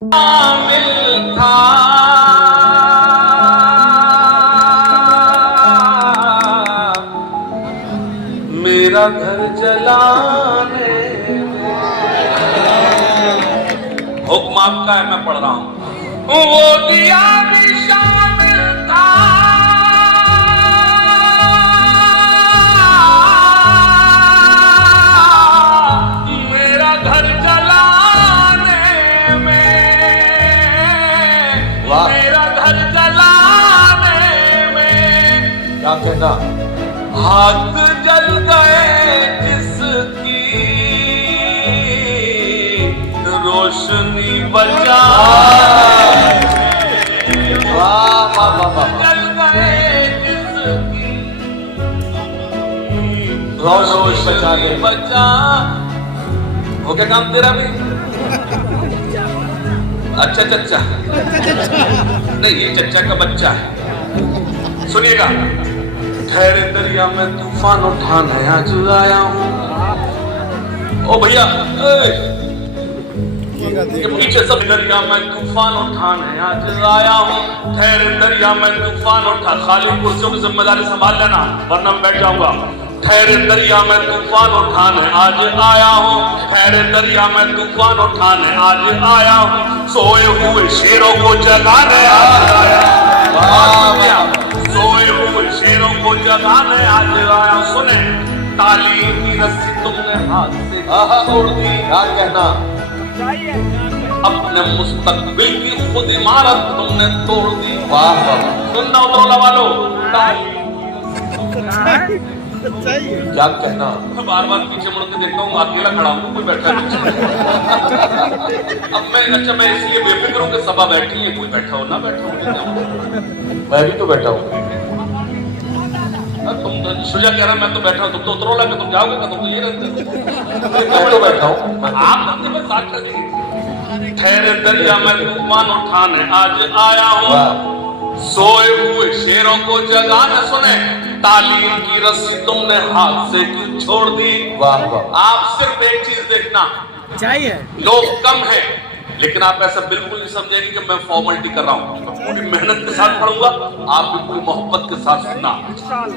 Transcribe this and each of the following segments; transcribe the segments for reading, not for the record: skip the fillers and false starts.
शामिल था मेरा घर जलाने में। हुक्म आपका है, मैं पढ़ रहा हूं। वो दिया भी शामिल था मेरा घर जलाने में, मेरा घर जलाने में। क्या कहना? हाथ जल गए जिसकी रोशनी बचा, जल गए जिसकी रोशनी बचा। हो क्या काम तेरा भी? अच्छा चच्चा नहीं, ये चच्चा का बच्चा है। सुनिएगा, ठहरे दरिया में तूफान उठाने आज आया हूँ। ओ भैया, ये पीछे सब दरिया में तूफान उठाने आज आया हूँ। ठहरे दरिया में तूफान उठा, खाली कुर्सियों की जिम्मेदारी संभाल लेना वरना मैं बैठ जाऊंगा। ठहरे दरिया में तूफान उठाने आज आया हूँ। ठहरे दरिया में तूफान उठाने आज आया हूँ। सोए हुए शेरों को जगाने आज आया हूँ। सोए हुए शेरों को जगाने आज आया। सुने, तालीम की रस्सी तुमने हाथ से छोड़ दी। क्या कहना? अपने मुस्तकबिल की खुद इमारत तुमने तोड़ दी। वाह वाह, सुनना उतरोला वालों, क्या कहना? बार बार पीछे मुड़ के देखता हूँ, अकेला खड़ा हूँ, कोई बैठा नहीं। अब मैं मैं इसलिए बेफिक्र हूँ कि सभा बैठी है, कोई बैठा हो ना बैठा हो। मैं भी तो बैठा हूँ। तुम तो सुजा कह रहा मैं तो बैठा हूँ, तुम तो उतरोला कि तुम जाओगे, तुम तो ये रहते। मैं तो बैठा हूँ। आप अपने में साथ चलेंगे। ठहरे दरिया में तूफान उठाने आज आया हूँ। सोए हुए शेरों को जगाने। सुने, तालीम की रस्सी तुमने हाथ से क्यों छोड़ दी। वाह वाह, आप सिर्फ एक चीज देखना चाहिए, लोग कम है लेकिन आप ऐसा बिल्कुल नहीं समझेंगे कि मैं फॉर्मेलिटी कर रहा हूँ। मैं पूरी मेहनत के साथ पढ़ूंगा, आप भी पूरी मोहब्बत के साथ सुनना।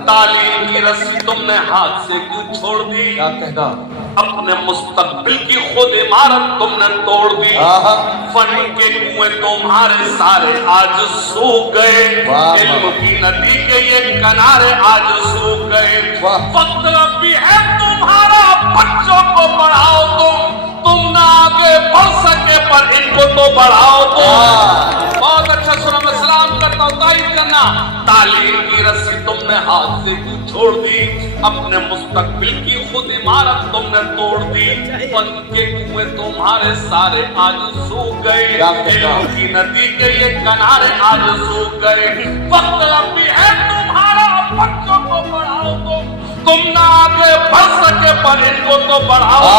तालीम की रस्सी तुमने हाथ से क्यों छोड़ दी। क्या कहना? अपने मुस्तकबिल की खुद इमारत तुमने तोड़ दी। फन के कुएं तुम्हारे सारे आज सूख गए। इल्म की नदी के ये किनारे आज सूख गए। वक्त अब भी है तुम्हारा, बच्चों को पढ़ाओ तुम ना आगे बढ़ सके पर इनको तो बढ़ाओ बहुत अच्छा सुना, मैं सलाम करता हूँ, तारीफ करना। तालीम की रस्सी तुमने हाथ से क्यों छोड़ दी। अपने मुस्तकबिल की खुद इमारत तुमने तोड़ दी। फन के कुएं तुम्हारे सारे आज सूख गए। इल्म की नदी के ये किनारे आज सूख गए। वक्त अब भी है तुम्हारा, बच्चों को पढ़ाओ तुम ना आगे बढ़ सके पर इनको तो बढ़ाओ।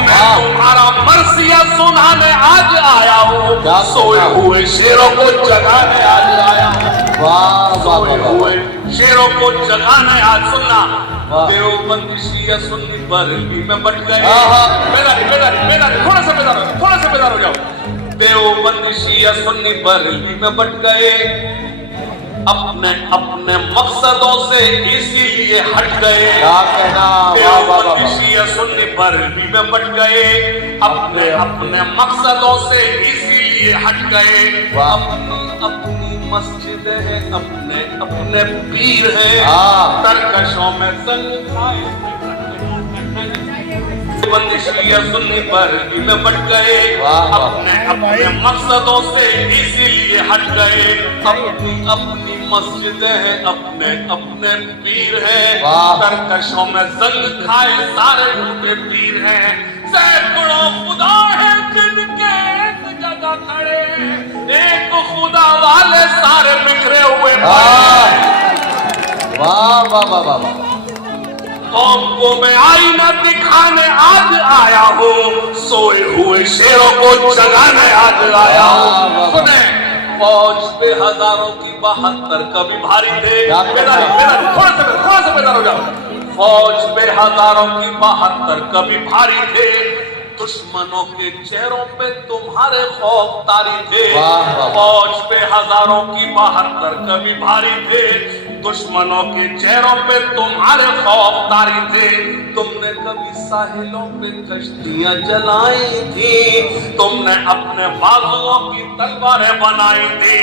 मैं तुम्हारा मरसिया सुनाने आज आया हूँ। सोए हुए शेरों को जगाने आज आया हूँ। सोए हुए शेरों को जगाने आज। सुनना, देवबंदी शिया सुन्नी बरेलवी में बट गए। बेदारी थोड़ा सा बेदार हो जाओ। देवबंदी शिया सुन्नी बरेलवी में बट गए। अपने अपने मकसदों से इसीलिए हट गए। देवबंदी शिया सुन्नी बरेलवी में बट गए। अपने अपने मकसदों से इसीलिए हट गए। अपनी अपनी मस्जिद है, अपने अपने पीर है। तरकशों में संग खाए। देवबंदी शिया सुन्नी बरेलवी में बट गए। अपने अपने मकसदों से इसीलिए हट गए। अपनी अपनी मस्जिद है, अपने अपने पीर है। तरकशों में जंग खाए सारे उनके पीर हैं। सैकड़ों खुदा है जिनके एक जगह खड़े, एक खुदा वाले सारे बिखरे हुए। वाह वाह वाह वाह। कौम को मैं आईना दिखाने आज आया हूँ। सोए हुए शेरों को जगाने आज आया हूँ। सुने, फौज पे हजारों की 72 कभी भारी थे। बेदारी थोड़ा सा बेदार हो जाओ। फौज पे हजारों की 72 कभी भारी थे। दुश्मनों के चेहरों पे तुम्हारे खौफ तारी थे, वाह, वाह। फौज पे हजारों की 72 कभी भारी थे, दुश्मनों के चेहरों पे तुम्हारे खौफ तारी थे, तुमने कभी साहिलों पे कश्तियां जलाई थी, तुमने अपने बाजुओं की तलवारें बनाई थी,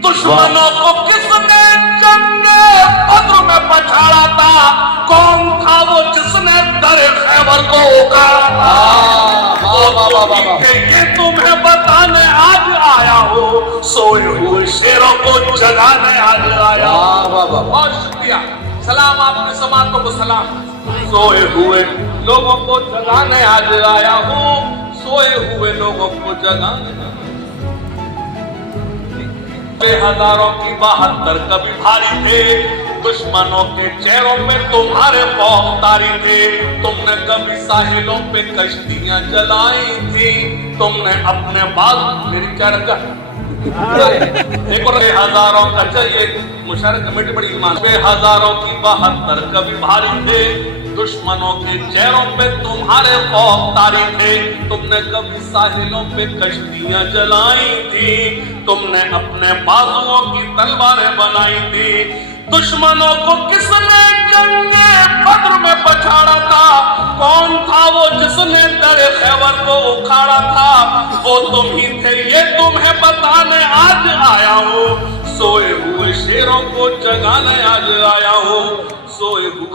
दुश्मनों को किसने जंगे बद्र में पछाड़ा था, कौन था वो जिसने दरे खैबर को उखाड़ा था, ये तुम्हें बताने आज आया हो, सोए हुए शेरों को जगाने आज आया हो। बहुत शुक्रिया, सलाम आपके समातों को सलाम। सोए हुए लोगों को जगाने आज आया हूँ, सोए हुए लोगों को जगाने, हजारों की 72 कभी भारी थे, दुश्मनों के चेहरों पे तुम्हारे खौफ तारी थे, तुमने कभी साहिलों पे कश्तियां जलाई थी, तुमने अपने बाल मेरी क्या रखा एक और हजारों का चाहिए मुशारक कमेटी बड़ी मान पे हजारों की 72 कभी भारी थे, दुश्मनों के चेहरों पे तुम्हारे खौफ तारी थे, तुमने कभी साहिलों पे कश्तियां जलाई थी, तुमने अपने बाजुओं की तलवारें बनाई थी, दुश्मनों को किसने जंगे बद्र में पछाड़ा था, कौन था वो जिसने दरे खैबर को उखाड़ा था, वो तुम ही थे ये तुम्हें बताने आज आया हूँ, सोए हुए शेरों को जगाने आज आया हूँ, सोए हुए